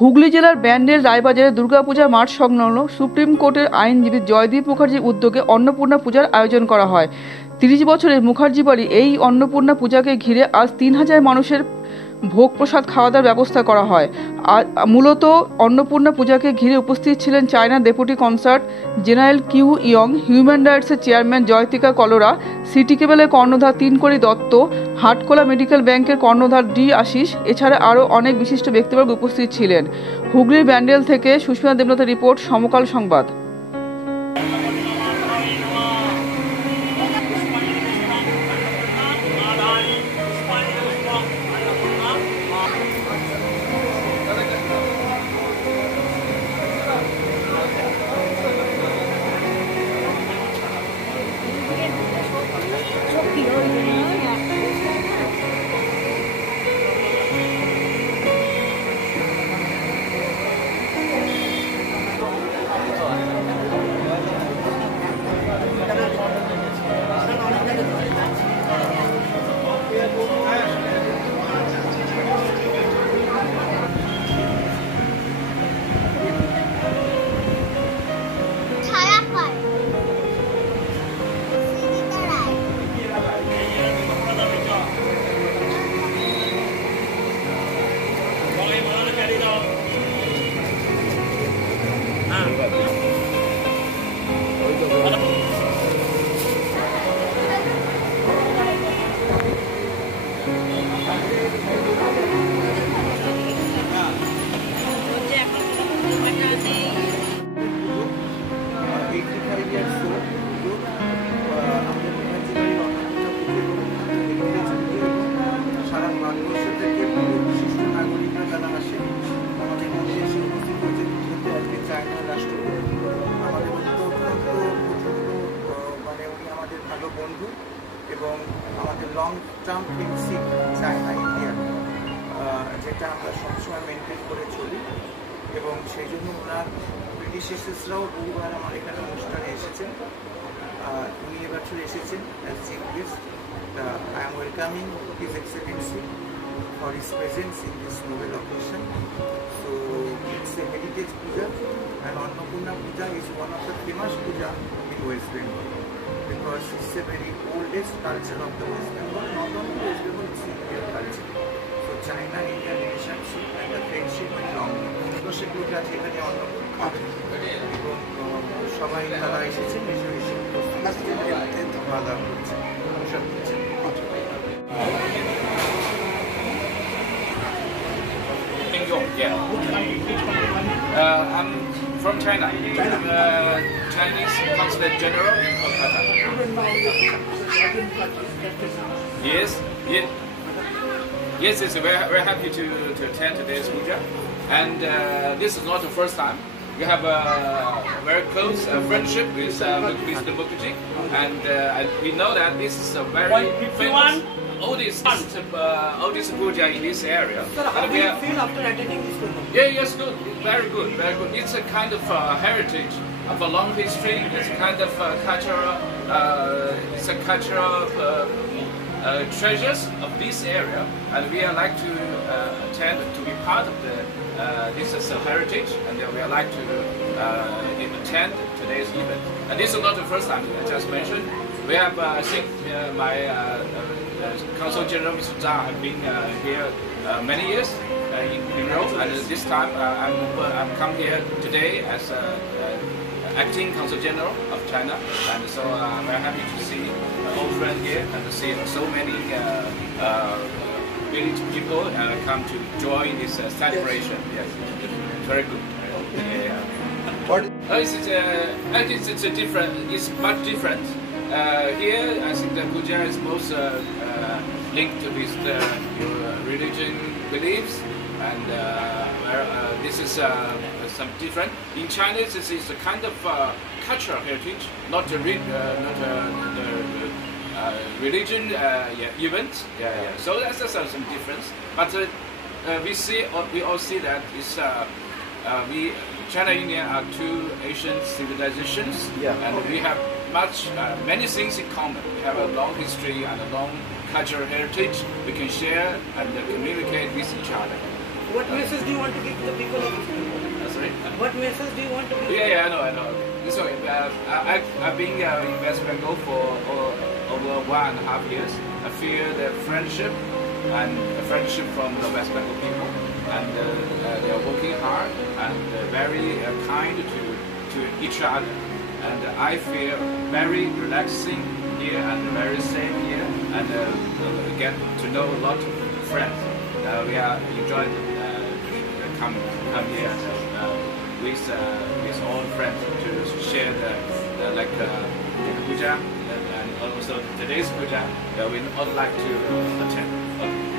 হুগলি জেলার ব্যান্ডেল রায়বাজারে দুর্গাপূজা মাঠ সংলগ্ন সুপ্রিম কোর্টের আইনজীবী জয়দীপ মুখার্জির উদ্যোগে অন্নপূর্ণা পূজার আয়োজন করা হয়। 30 বছরের মুখার্জি বাড়ি এই অন্নপূর্ণা পূজাকে ঘিরে আজ 3000 মানুষের ভোগ প্রসাদ খাওয়া দাওয়ার ব্যবস্থা করা হয়। মূলত অন্নপূর্ণা পূজাকে ঘিরে উপস্থিত ছিলেন China deputy consul general Qiu Yong, human রাইটসের চেয়ারম্যান জয়তিকা কলোরা, সিটি কেবলের কর্ণধার তিনকড়ি দত্ত, হাটখোলা মেডিকেল ব্যাংকের কর্ণধার ডি আশিস, এছাড়া আরও অনেক বিশিষ্ট ব্যক্তিবর্গ উপস্থিত ছিলেন। হুগলির ব্যান্ডেল থেকে সুস্মিতা দেবনাথের রিপোর্ট, সমকাল সংবাদ। বন্ধু এবং আমাদের long term friendship China India, যেটা আমরা সবসময় মেনটেন করে চলি এবং সেই জন্য ওনার ব্রিটিশ এসেসরাও বহুবার আমার এখানে অনুষ্ঠানে এসেছেন। উনি এবছর এসেছেন as chief guest. I am welcoming his Excellency for his presence in this noble occasion. So it's a heritage puja, and Annapurna Puja is one of the famous puja in West Bengal because it's a very oldest culture of the West Bengal, not only West Bengal, it's Indian culture. So China-India relationship and the friendship very long. দশে পুজা যেখানে অন্নপূর্ণা এবং সবাই তারা এসেছেন, এসে খাওয়া দাওয়া করছে, সব কিছু। Yeah. I'm from China. I'm Chinese Consulate General in Kolkata. Yes, yes, we're happy to attend today's puja, and this is not the first time. We have a very close friendship with Mr. Mukherjee, and we know that this is a very famous oldest puja in this area. Sir, how do you feel after attending this program? Yeah, yes, good, very good, very good. It's a kind of heritage of a long history. It's a kind of cultural treasures of this area, and we are like to attend to be part of this is a heritage, and we are like to attend today's event. And this is not the first time I just mentioned. We have my Consul General Mr. Zhang have been here many years in Rome, and this time I'm come here today as acting Consul General of China, and so I'm very happy to see old friend here and to see so many village people come to join this celebration. Yes, very good. Yeah. It's a different. It's much different. Here, I think the puja is most linked with your religion beliefs, and this is some different. In China, this is a kind of cultural heritage, not the religion event. So that's some difference. But we all see that it's China and India are two Asian civilizations, and we have many things in common. We have a long history and a long cultural heritage we can share and communicate with each other. What message do you want to give to the people of Istanbul? Sorry. What message do you want to give? Yeah, I know. Sorry, I've been in West Bengal for over 1.5 years. I feel the friendship and the friendship from the West Bengal people, and they are working hard and very kind to each other. And I feel very relaxing here and very safe here, and get to know a lot of friends. We are enjoying come here with all friends to share the puja and also today's puja. We would like to attend. Okay.